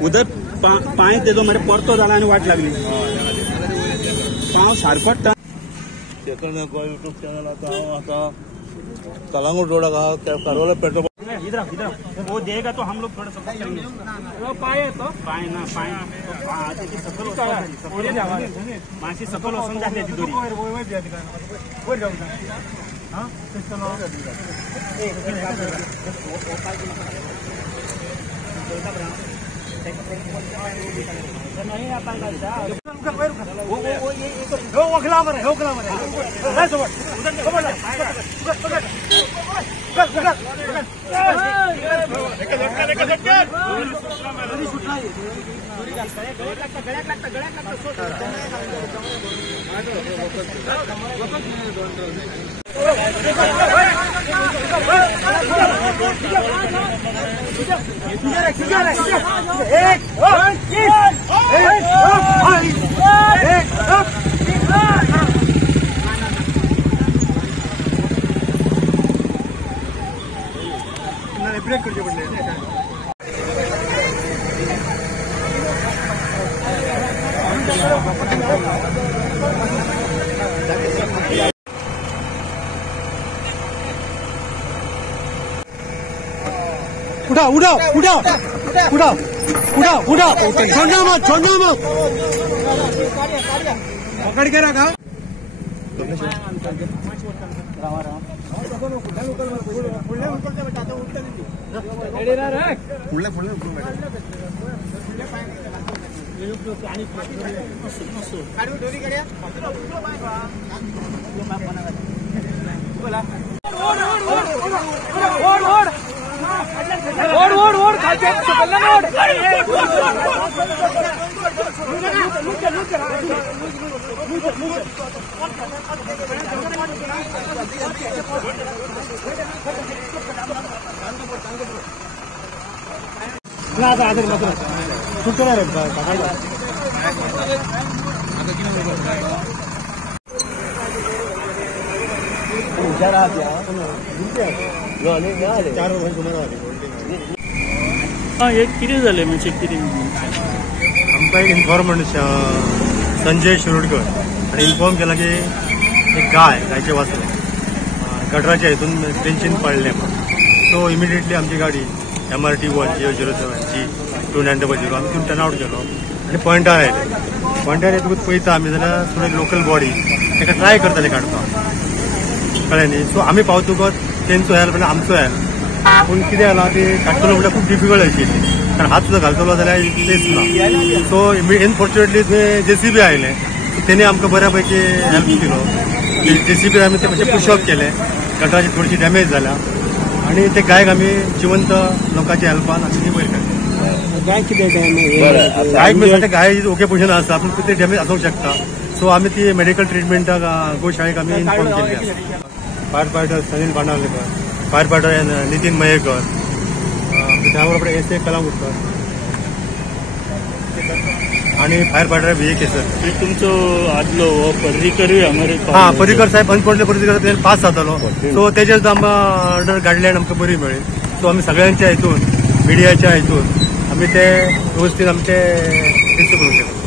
उदर पाणी तेजो मरे परतो जाला आणि वाट लागली पाव सारखोट यूट्यूब चॅनल आता कलांगूट रोड कारवाला पेट्रोल इधर वो देगा तो हम लोग थोड़ा सा करेंगे पाय तो पाय ना पाय सकल माशी सकल वसून जाते ती दोरी नहीं आता ब्रेक करते पडले उठा उठा उठा उठा उठा उठा छोड़ना मत पकड़ के रखा एक किती झाले म्हणजे किती आमकां एक इन्फॉर्मेशन संजय शिरोडकर आणि इन्फॉर्म केला की एक गायचे वासरू गटराच्या हितून टेन्शन पडले सो इमिडिएटली आमची गाडी MRT 107 290 आम्ही तिथून टर्न आउट केलो आणि पॉइंटार आयले पॉइंटार येतकूच पळयता आमी जाल्यार थोडे लोकल बॉडी ताका ट्राय करताले काडपाक कळ्ळें न्ही सो आमी पावतकच तेंचो हेल्प आनी आमचो हेल्प पूण कितें जालां ते काडटलो म्हटल्यार खूब डिफिकल्ट आशिल्ली कारण हात सुद्दां घालतलो जाल्यार तेच ना सो अनफॉर्च्युनेटली थंय JCB आयले सो तेणी आमकां बऱ्यापैकी हेल्प केलो JCB आमी ते मातशें पुशअप केले गटाराची थोडीशी डॅमेज जाल्या आणि ते गायक आम्ही जिवंत लोकांच्या हेल्पान आमी वयर काडले गाय किती गायक म्हणजे गाय ओके पोजिशन आसा पूण कितें डॅमेज आसूंक शकता सो आमी ती मेडिकल ट्रिटमेंटाक गोशाळेक आमी इन्फॉर्म केल्ली आसा fire fighter Sunil Bandawalekar fire fighter Nitin Mayekar त्या बरोबर SA कलांगूटकर आणि फायर फायटर VA केसर तुमचो आदलो पर्रीकर हा पर्रीकर साहेब अनफॉर्च्युनेट पर्रीकर पास जातालो सो तेजेच आमकां ऑर्डर गाडल्यान आमकां बरी मेळ्ळी सो आमी सगळ्यांच्या हितून मिडियाच्या हितून आमी ते व्यवस्थीत आमचे रिसीव करूंक शकता